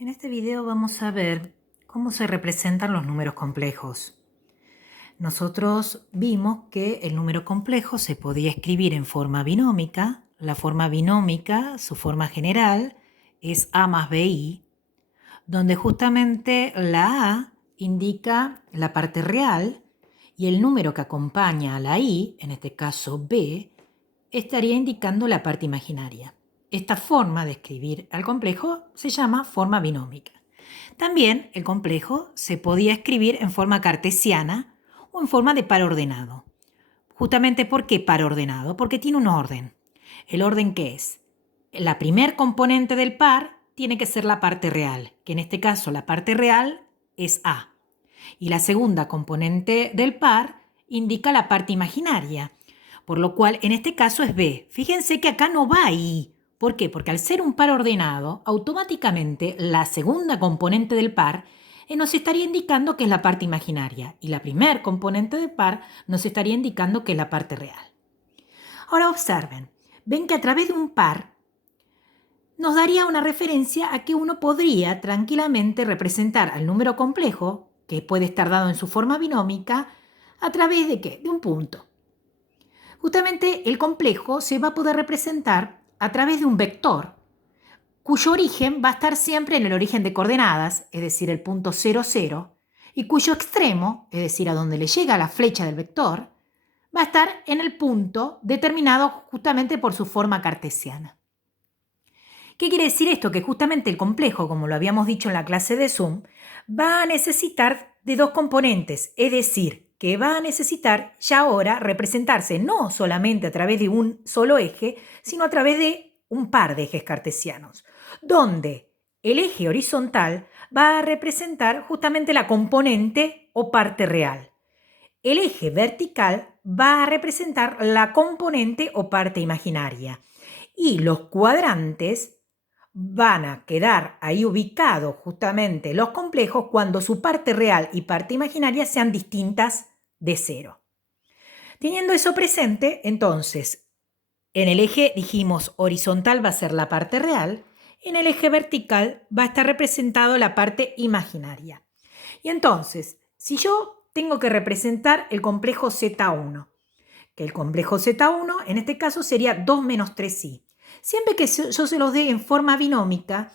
En este video vamos a ver cómo se representan los números complejos. Nosotros vimos que el número complejo se podía escribir en forma binómica. La forma binómica, su forma general, es A más BI, donde justamente la A indica la parte real y el número que acompaña a la I, en este caso B, estaría indicando la parte imaginaria. Esta forma de escribir al complejo se llama forma binómica. También el complejo se podía escribir en forma cartesiana o en forma de par ordenado. Justamente ¿por qué par ordenado? Porque tiene un orden. ¿El orden qué es? La primer componente del par tiene que ser la parte real, que en este caso la parte real es A. Y la segunda componente del par indica la parte imaginaria, por lo cual en este caso es B. Fíjense que acá no va I. ¿Por qué? Porque al ser un par ordenado, automáticamente la segunda componente del par nos estaría indicando que es la parte imaginaria y la primer componente del par nos estaría indicando que es la parte real. Ahora observen, ven que a través de un par nos daría una referencia a que uno podría tranquilamente representar al número complejo, que puede estar dado en su forma binómica, a través de ¿qué? De un punto. Justamente el complejo se va a poder representar a través de un vector, cuyo origen va a estar siempre en el origen de coordenadas, es decir, el punto 0, 0, y cuyo extremo, es decir, a donde le llega la flecha del vector, va a estar en el punto determinado justamente por su forma cartesiana. ¿Qué quiere decir esto? Que justamente el complejo, como lo habíamos dicho en la clase de Zoom, va a necesitar de dos componentes, es decir, que va a necesitar ya ahora representarse no solamente a través de un solo eje, sino a través de un par de ejes cartesianos, donde el eje horizontal va a representar justamente la componente o parte real. El eje vertical va a representar la componente o parte imaginaria. Y los cuadrantes van a quedar ahí ubicados justamente los complejos cuando su parte real y parte imaginaria sean distintas de 0. Teniendo eso presente, entonces, en el eje, dijimos, horizontal va a ser la parte real, en el eje vertical va a estar representado la parte imaginaria. Y entonces, si yo tengo que representar el complejo Z1, que el complejo Z1 en este caso sería 2 menos 3i. Siempre que yo se los dé en forma binómica,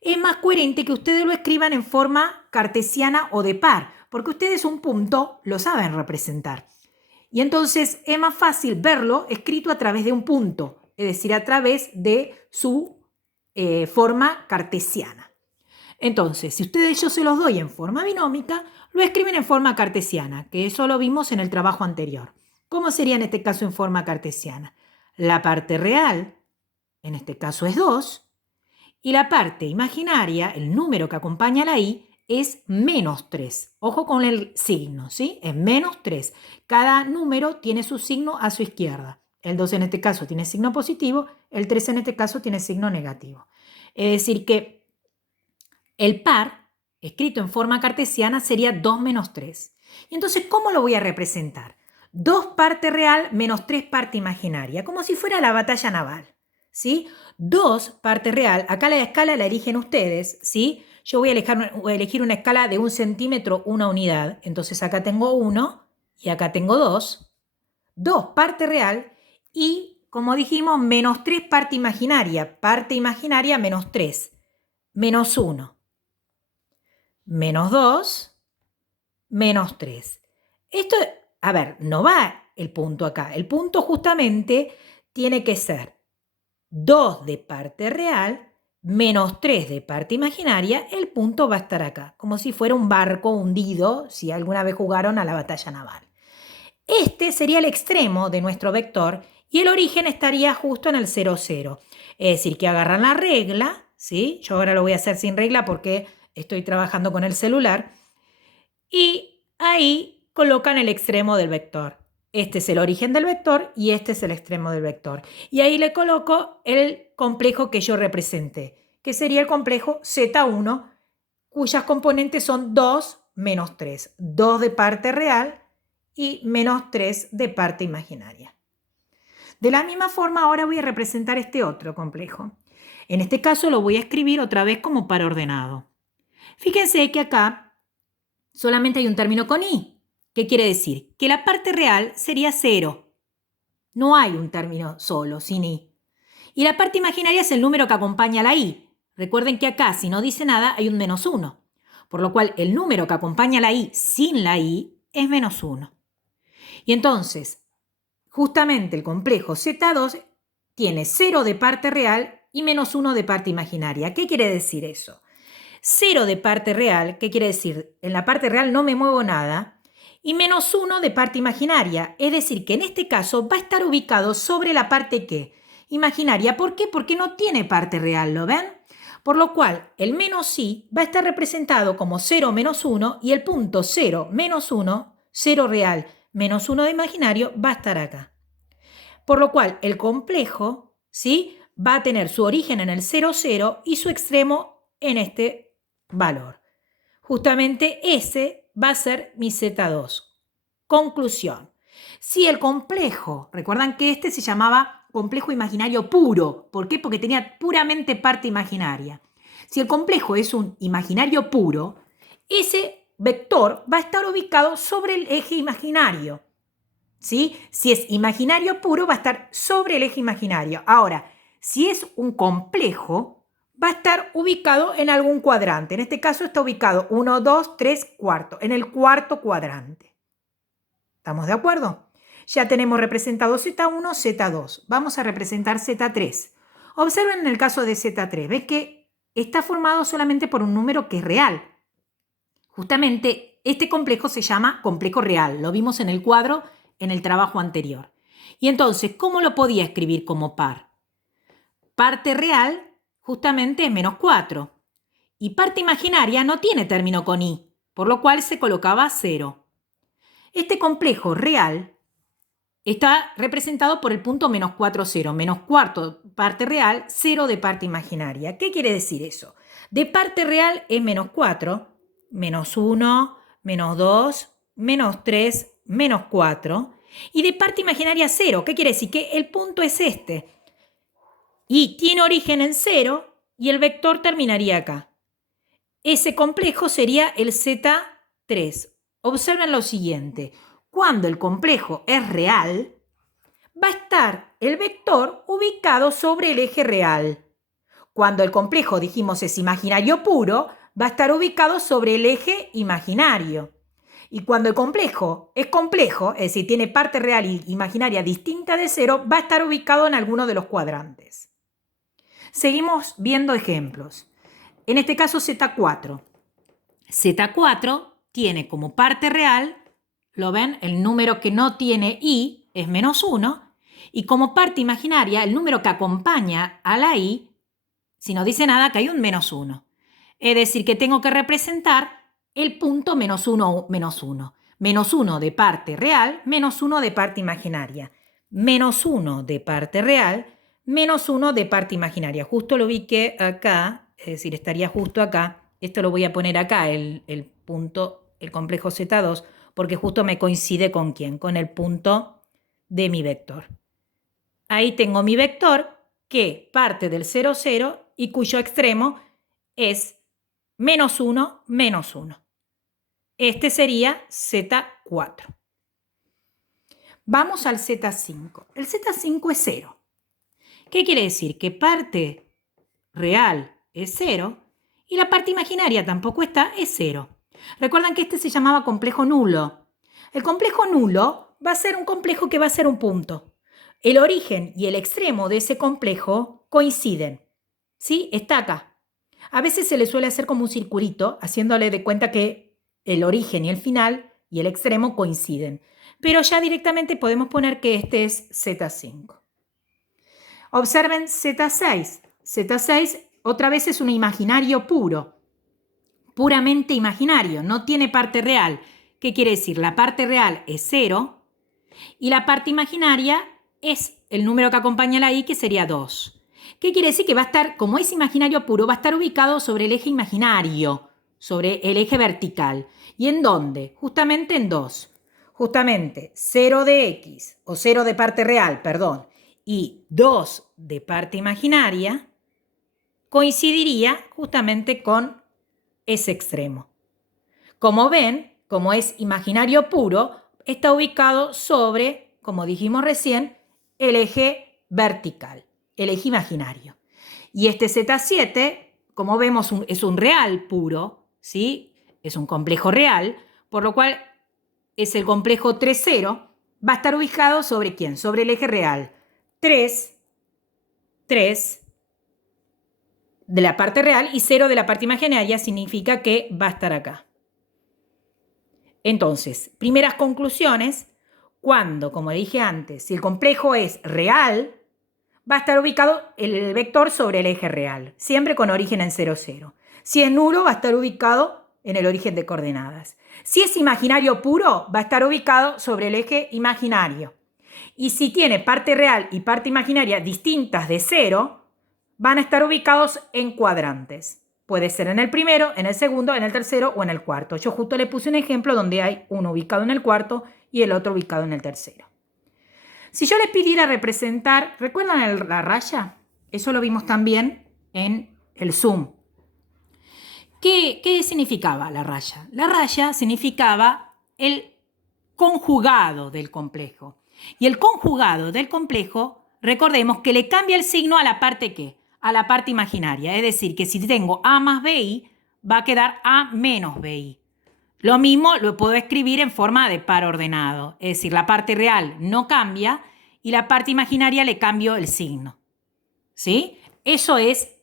es más coherente que ustedes lo escriban en forma cartesiana o de par, porque ustedes un punto lo saben representar. Y entonces es más fácil verlo escrito a través de un punto, es decir, a través de su forma cartesiana. Entonces, si ustedes yo se los doy en forma binómica, lo escriben en forma cartesiana, que eso lo vimos en el trabajo anterior. ¿Cómo sería en este caso en forma cartesiana? La parte real, en este caso es 2, y la parte imaginaria, el número que acompaña a la i, es menos 3. Ojo con el signo, ¿sí? Es menos 3. Cada número tiene su signo a su izquierda. El 2 en este caso tiene signo positivo, el 3 en este caso tiene signo negativo. Es decir que el par, escrito en forma cartesiana, sería 2 menos 3. Y entonces, ¿cómo lo voy a representar? 2 parte real menos 3 parte imaginaria, como si fuera la batalla naval, ¿sí? 2 parte real, acá la escala la eligen ustedes, ¿sí? Yo voy a elegir una escala de 1 centímetro, una unidad. Entonces acá tengo 1 y acá tengo 2. 2 parte real y, como dijimos, menos 3 parte imaginaria menos 3, menos 1. Menos 2, menos 3. Esto, a ver, no va el punto acá. El punto justamente tiene que ser 2 de parte real menos 3 de parte imaginaria. El punto va a estar acá, como si fuera un barco hundido, si alguna vez jugaron a la batalla naval. Este sería el extremo de nuestro vector y el origen estaría justo en el 0, 0. Es decir, que agarran la regla, ¿sí? Yo ahora lo voy a hacer sin regla porque estoy trabajando con el celular, y ahí colocan el extremo del vector. Este es el origen del vector y este es el extremo del vector. Y ahí le coloco el complejo que yo representé, que sería el complejo Z1, cuyas componentes son 2 menos 3. 2 de parte real y menos 3 de parte imaginaria. De la misma forma, ahora voy a representar este otro complejo. En este caso lo voy a escribir otra vez como par ordenado. Fíjense que acá solamente hay un término con i. ¿Qué quiere decir? Que la parte real sería 0. No hay un término solo, sin i. Y la parte imaginaria es el número que acompaña a la i. Recuerden que acá, si no dice nada, hay un -1. Por lo cual, el número que acompaña a la i sin la i es -1. Y entonces, justamente el complejo Z2 tiene 0 de parte real y -1 de parte imaginaria. ¿Qué quiere decir eso? 0 de parte real, ¿qué quiere decir? En la parte real no me muevo nada, y -1 de parte imaginaria. Es decir, que en este caso va a estar ubicado sobre la parte ¿qué? Imaginaria. ¿Por qué? Porque no tiene parte real, ¿lo ven? Por lo cual, el -i va a estar representado como 0 -1 y el punto 0 -1, 0 real menos 1 de imaginario, va a estar acá. Por lo cual, el complejo, ¿sí?, va a tener su origen en el 0, 0 y su extremo en este valor. Justamente ese va a ser mi Z2. Conclusión. Si el complejo, recuerdan que este se llamaba complejo imaginario puro. ¿Por qué? Porque tenía puramente parte imaginaria. Si el complejo es un imaginario puro, ese vector va a estar ubicado sobre el eje imaginario. ¿Sí? Si es imaginario puro, va a estar sobre el eje imaginario. Ahora, si es un complejo, va a estar ubicado en algún cuadrante. En este caso está ubicado 1, 2, 3, cuarto, en el cuarto cuadrante. ¿Estamos de acuerdo? Ya tenemos representado Z1, Z2. Vamos a representar Z3. Observen en el caso de Z3. ¿Ves que está formado solamente por un número que es real? Justamente este complejo se llama complejo real. Lo vimos en el cuadro en el trabajo anterior. Y entonces, ¿cómo lo podía escribir como par? Parte real justamente es -4. Y parte imaginaria no tiene término con i, por lo cual se colocaba 0. Este complejo real está representado por el punto -4, 0. -4 parte real, 0 de parte imaginaria. ¿Qué quiere decir eso? De parte real es -4, -1, -2, -3, -4. Y de parte imaginaria 0. ¿Qué quiere decir? Que el punto es este. Y tiene origen en 0 y el vector terminaría acá. Ese complejo sería el Z3. Observen lo siguiente. Cuando el complejo es real, va a estar el vector ubicado sobre el eje real. Cuando el complejo, dijimos, es imaginario puro, va a estar ubicado sobre el eje imaginario. Y cuando el complejo es complejo, es decir, tiene parte real e imaginaria distinta de 0, va a estar ubicado en alguno de los cuadrantes. Seguimos viendo ejemplos. En este caso Z4. Z4 tiene como parte real, ¿lo ven? El número que no tiene i es -1. Y como parte imaginaria, el número que acompaña a la i, si no dice nada, que hay un -1. Es decir, que tengo que representar el punto -1, -1. -1 de parte real, -1 de parte imaginaria. -1 de parte real, -1 de parte imaginaria. Justo lo ubiqué acá, es decir, estaría justo acá. Esto lo voy a poner acá, el punto, el complejo Z2, porque justo me coincide con ¿quién? Con el punto de mi vector. Ahí tengo mi vector que parte del 0, 0 y cuyo extremo es -1, -1. Este sería Z4. Vamos al Z5. El Z5 es 0. ¿Qué quiere decir? Que parte real es 0 y la parte imaginaria tampoco está, es 0. Recuerdan que este se llamaba complejo nulo. El complejo nulo va a ser un complejo que va a ser un punto. El origen y el extremo de ese complejo coinciden. ¿Sí? Está acá. A veces se le suele hacer como un circulito, haciéndole de cuenta que el origen y el final y el extremo coinciden. Pero ya directamente podemos poner que este es Z5. Observen Z6. Z6 otra vez es un imaginario puro. Puramente imaginario, no tiene parte real. ¿Qué quiere decir? La parte real es 0 y la parte imaginaria es el número que acompaña a la i, que sería 2. ¿Qué quiere decir? Que va a estar, como es imaginario puro, va a estar ubicado sobre el eje imaginario, sobre el eje vertical. ¿Y en dónde? Justamente en 2. Justamente 0 de x, o 0 de parte real, perdón, y 2 de parte imaginaria, coincidiría justamente con ese extremo. Como ven, como es imaginario puro, está ubicado sobre, como dijimos recién, el eje vertical, el eje imaginario. Y este Z7, como vemos, es un real puro, ¿sí? Es un complejo real, por lo cual es el complejo 3,0, va a estar ubicado sobre ¿quién? Sobre el eje real. 3 de la parte real y 0 de la parte imaginaria significa que va a estar acá. Entonces, primeras conclusiones, cuando, como dije antes, si el complejo es real, va a estar ubicado el vector sobre el eje real, siempre con origen en 0, 0. Si es nulo, va a estar ubicado en el origen de coordenadas. Si es imaginario puro, va a estar ubicado sobre el eje imaginario. Y si tiene parte real y parte imaginaria distintas de 0, van a estar ubicados en cuadrantes. Puede ser en el primero, en el segundo, en el tercero o en el cuarto. Yo justo le puse un ejemplo donde hay uno ubicado en el cuarto y el otro ubicado en el tercero. Si yo les pidiera representar, ¿recuerdan la raya? Eso lo vimos también en el Zoom. ¿Qué significaba la raya? La raya significaba el conjugado del complejo. Y el conjugado del complejo, recordemos que le cambia el signo a la parte ¿qué? A la parte imaginaria. Es decir, que si tengo A más BI, va a quedar A menos BI. Lo mismo lo puedo escribir en forma de par ordenado. Es decir, la parte real no cambia y la parte imaginaria le cambio el signo. ¿Sí? Eso es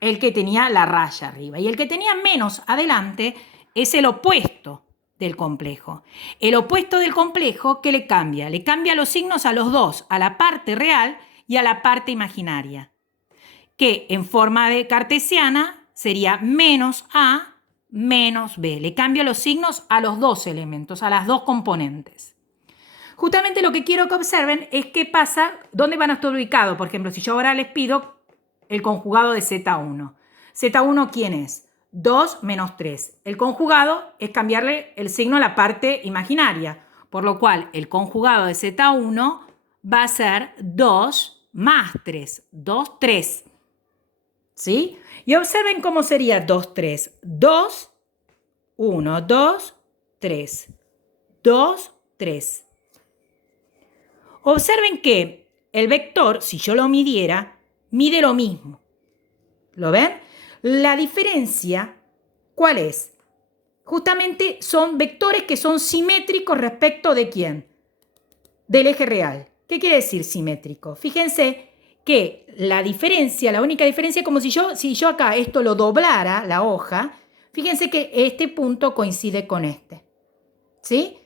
el que tenía la raya arriba. Y el que tenía menos adelante es el opuesto del complejo. El opuesto del complejo, ¿qué le cambia? Le cambia los signos a los dos, a la parte real y a la parte imaginaria. Que en forma de cartesiana sería menos A menos B. Le cambia los signos a los dos elementos, a las dos componentes. Justamente lo que quiero que observen es qué pasa, dónde van a estar ubicados. Por ejemplo, si yo ahora les pido el conjugado de Z1. ¿Z1 quién es? 2 menos 3. El conjugado es cambiarle el signo a la parte imaginaria, por lo cual el conjugado de Z1 va a ser 2 más 3. 2, 3. ¿Sí? Y observen cómo sería 2, 3. 2, 1, 2, 3. 2, 3. Observen que el vector, si yo lo midiera, mide lo mismo. ¿Lo ven? La diferencia, ¿cuál es? Justamente son vectores que son simétricos respecto de ¿quién? Del eje real. ¿Qué quiere decir simétrico? Fíjense que la diferencia, la única diferencia es como si yo acá esto lo doblara, la hoja, fíjense que este punto coincide con este. ¿Sí?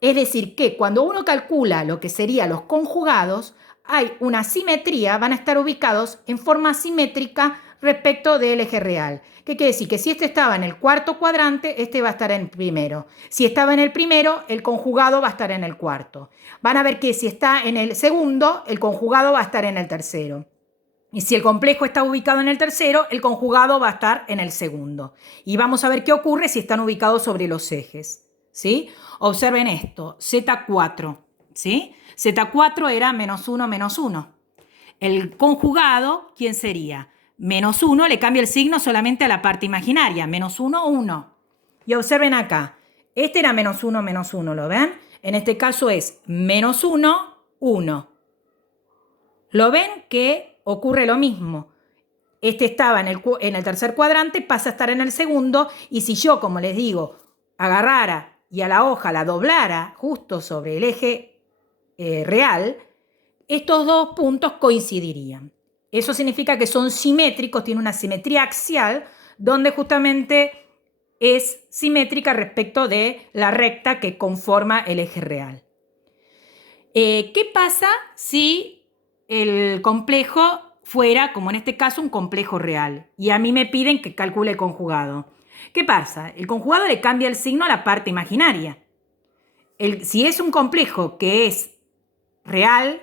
Es decir, que cuando uno calcula lo que serían los conjugados, hay una simetría, van a estar ubicados en forma simétrica respecto del eje real. ¿Qué quiere decir? Que si este estaba en el cuarto cuadrante, este va a estar en el primero. Si estaba en el primero, el conjugado va a estar en el cuarto. Van a ver que si está en el segundo, el conjugado va a estar en el tercero. Y si el complejo está ubicado en el tercero, el conjugado va a estar en el segundo. Y vamos a ver qué ocurre si están ubicados sobre los ejes. ¿Sí? Observen esto, Z4, ¿sí? Z4 era menos 1, menos 1. El conjugado, ¿quién sería? Menos 1 le cambia el signo solamente a la parte imaginaria, menos 1, 1. Y observen acá, este era menos 1, menos 1, ¿lo ven? En este caso es menos 1, 1. ¿Lo ven que ocurre lo mismo? Este estaba en el tercer cuadrante, pasa a estar en el segundo, y si yo, como les digo, agarrara y a la hoja la doblara justo sobre el eje real, estos dos puntos coincidirían. Eso significa que son simétricos, tienen una simetría axial, donde justamente es simétrica respecto de la recta que conforma el eje real. ¿Qué pasa si el complejo fuera, como en este caso, un complejo real? Y a mí me piden que calcule el conjugado. ¿Qué pasa? El conjugado le cambia el signo a la parte imaginaria. Si es un complejo que es real,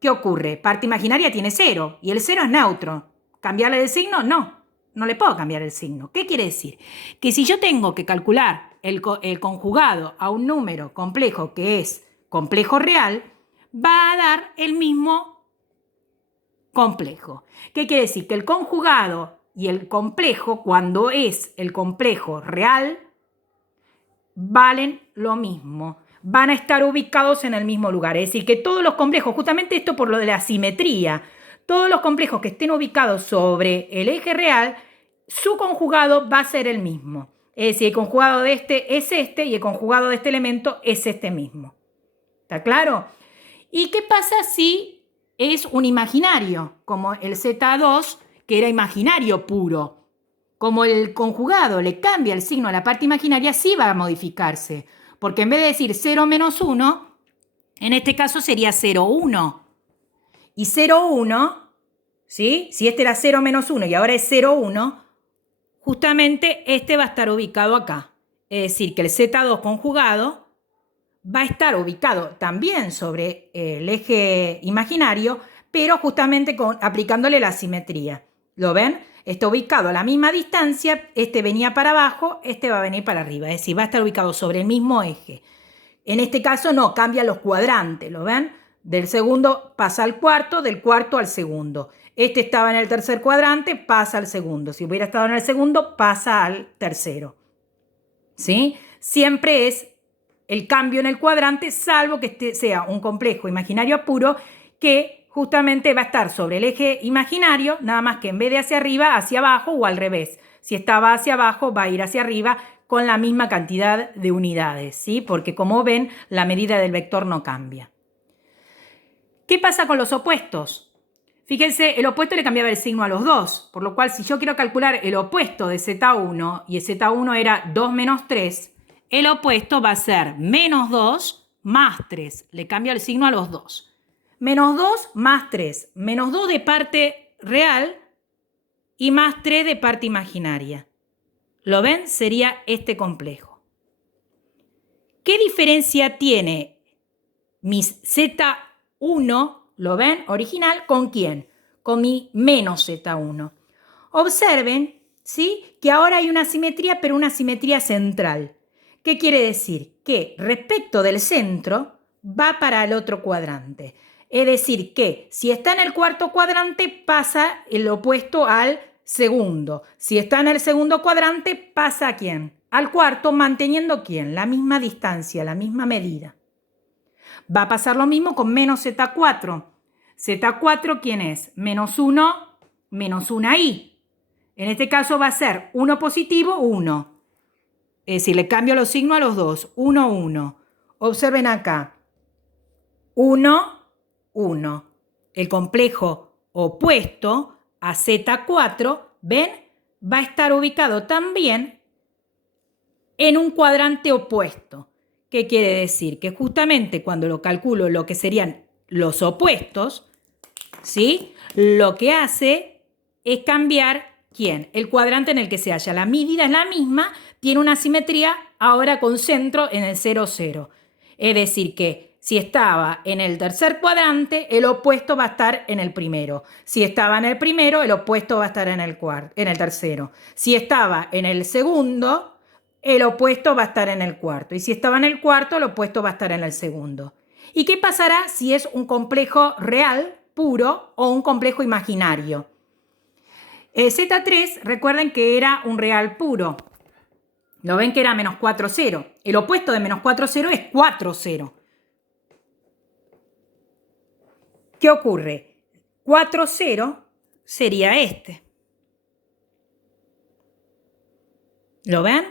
¿qué ocurre? Parte imaginaria tiene 0 y el 0 es neutro. ¿Cambiarle el signo? No le puedo cambiar el signo. ¿Qué quiere decir? Que si yo tengo que calcular el conjugado a un número complejo que es complejo real, va a dar el mismo complejo. ¿Qué quiere decir? Que el conjugado y el complejo, cuando es el complejo real, valen lo mismo. Van a estar ubicados en el mismo lugar. Es decir, que todos los complejos, justamente esto por lo de la simetría, todos los complejos que estén ubicados sobre el eje real, su conjugado va a ser el mismo. Es decir, el conjugado de este es este y el conjugado de este elemento es este mismo. ¿Está claro? ¿Y qué pasa si es un imaginario, como el Z2, que era imaginario puro? Como el conjugado le cambia el signo a la parte imaginaria, sí va a modificarse. Porque en vez de decir 0 menos 1, en este caso sería 0, 1. Y 0, 1, ¿sí? Si este era 0 menos 1 y ahora es 0, 1, justamente este va a estar ubicado acá. Es decir, que el Z2 conjugado va a estar ubicado también sobre el eje imaginario, pero justamente aplicándole la simetría. ¿Lo ven? Está ubicado a la misma distancia, este venía para abajo, este va a venir para arriba, es decir, va a estar ubicado sobre el mismo eje. En este caso no, cambian los cuadrantes, ¿lo ven? Del segundo pasa al cuarto, del cuarto al segundo. Este estaba en el tercer cuadrante, pasa al segundo. Si hubiera estado en el segundo, pasa al tercero. ¿Sí? Siempre es el cambio en el cuadrante, salvo que este sea un complejo imaginario puro que justamente va a estar sobre el eje imaginario, nada más que en vez de hacia arriba, hacia abajo o al revés. Si estaba hacia abajo, va a ir hacia arriba con la misma cantidad de unidades, ¿sí? Porque como ven, la medida del vector no cambia. ¿Qué pasa con los opuestos? Fíjense, el opuesto le cambiaba el signo a los dos, por lo cual si yo quiero calcular el opuesto de Z1 y el Z1 era 2 menos 3, el opuesto va a ser menos 2 más 3. Le cambia el signo a los dos. Menos 2 más 3. Menos 2 de parte real y más 3 de parte imaginaria. ¿Lo ven? Sería este complejo. ¿Qué diferencia tiene mis Z1, lo ven, original, con quién? Con mi menos Z1. Observen, ¿sí?, que ahora hay una simetría, pero una simetría central. ¿Qué quiere decir? Que respecto del centro va para el otro cuadrante. Es decir, que si está en el cuarto cuadrante pasa el opuesto al segundo. Si está en el segundo cuadrante pasa ¿a quién? Al cuarto, manteniendo ¿quién? La misma distancia, la misma medida. Va a pasar lo mismo con menos Z4. Z4, ¿quién es? Menos 1, menos 1i. En este caso va a ser 1 positivo, 1. Es decir, le cambio los signos a los dos. 1, 1. Observen acá. 1, 1. El complejo opuesto a Z4, ¿ven? Va a estar ubicado también en un cuadrante opuesto. ¿Qué quiere decir? Que justamente cuando lo calculo lo que serían los opuestos, ¿sí?, lo que hace es cambiar ¿quién? El cuadrante en el que se halla. La medida es la misma, tiene una simetría ahora con centro en el 0, 0. Es decir que si estaba en el tercer cuadrante, el opuesto va a estar en el primero. Si estaba en el primero, el opuesto va a estar en el tercero. Si estaba en el segundo, el opuesto va a estar en el cuarto. Y si estaba en el cuarto, el opuesto va a estar en el segundo. ¿Y qué pasará si es un complejo real, puro, o un complejo imaginario? Z3, recuerden que era un real puro. ¿Lo ven que era menos 4, 0? El opuesto de menos 4, 0 es 4, 0. ¿Qué ocurre? 4, 0 sería este. ¿Lo ven?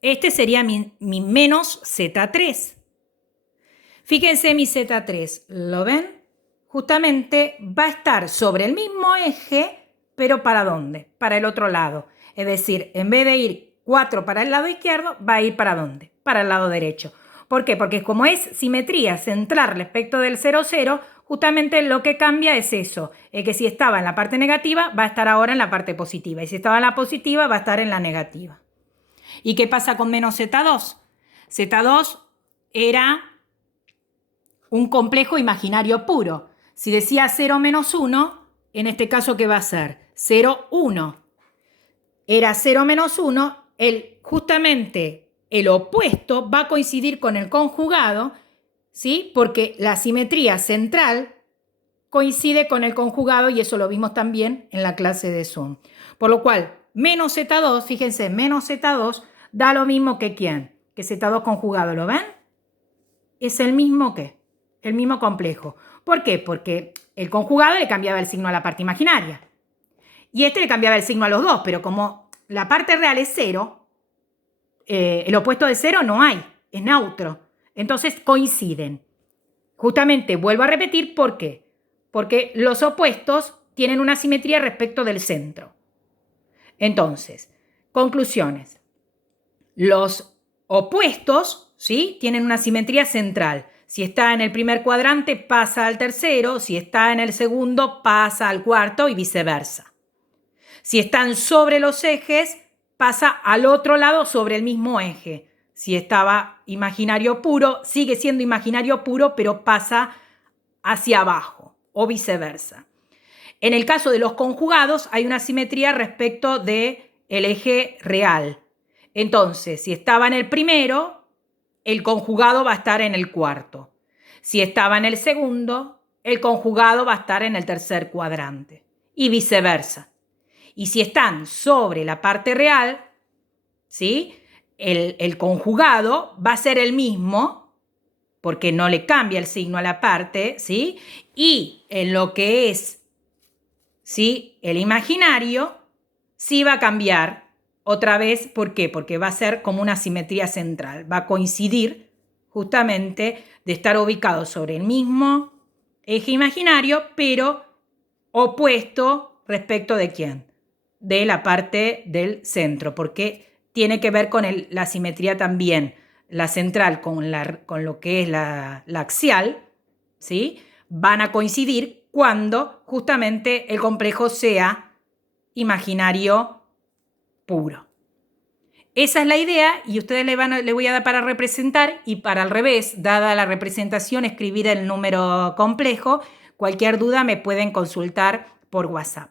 Este sería mi menos Z3. Fíjense mi Z3, ¿lo ven? Justamente va a estar sobre el mismo eje, pero ¿para dónde? Para el otro lado. Es decir, en vez de ir 4 para el lado izquierdo, va a ir ¿para dónde? Para el lado derecho. ¿Por qué? Porque como es simetría central respecto del 0, 0, justamente lo que cambia es eso. Es que si estaba en la parte negativa, va a estar ahora en la parte positiva. Y si estaba en la positiva, va a estar en la negativa. ¿Y qué pasa con menos Z2? Z2 era un complejo imaginario puro. Si decía 0 menos 1, en este caso, ¿qué va a ser? 0, 1. Era 0 menos 1, justamente el opuesto va a coincidir con el conjugado, ¿sí? Porque la simetría central coincide con el conjugado y eso lo vimos también en la clase de Zoom. Por lo cual, menos Z2, fíjense, menos Z2 da lo mismo que ¿quién? Que Z2 conjugado, ¿lo ven? Es el mismo que, el mismo complejo. ¿Por qué? Porque el conjugado le cambiaba el signo a la parte imaginaria. Y este le cambiaba el signo a los dos, pero como la parte real es 0, el opuesto de 0 no hay, es neutro. Entonces coinciden. Justamente vuelvo a repetir, ¿por qué? Porque los opuestos tienen una simetría respecto del centro. Entonces, conclusiones. Los opuestos, ¿sí?, tienen una simetría central. Si está en el primer cuadrante, pasa al tercero. Si está en el segundo, pasa al cuarto y viceversa. Si están sobre los ejes, pasa al otro lado sobre el mismo eje. Si estaba imaginario puro, sigue siendo imaginario puro, pero pasa hacia abajo o viceversa. En el caso de los conjugados, hay una simetría respecto del eje real. Entonces, si estaba en el primero, el conjugado va a estar en el cuarto. Si estaba en el segundo, el conjugado va a estar en el tercer cuadrante. Y viceversa. Y si están sobre la parte real, ¿sí?, el conjugado va a ser el mismo, porque no le cambia el signo a la parte, ¿sí? Y en lo que es, ¿sí?, el imaginario, sí va a cambiar otra vez. ¿Por qué? Porque va a ser como una simetría central. Va a coincidir justamente de estar ubicado sobre el mismo eje imaginario, pero opuesto respecto de ¿quién? De la parte del centro, porque tiene que ver con la simetría también, la central con lo que es la axial, ¿sí? Van a coincidir cuando justamente el complejo sea imaginario puro. Esa es la idea y ustedes le voy a dar para representar y para al revés, dada la representación, escribir el número complejo. Cualquier duda me pueden consultar por WhatsApp.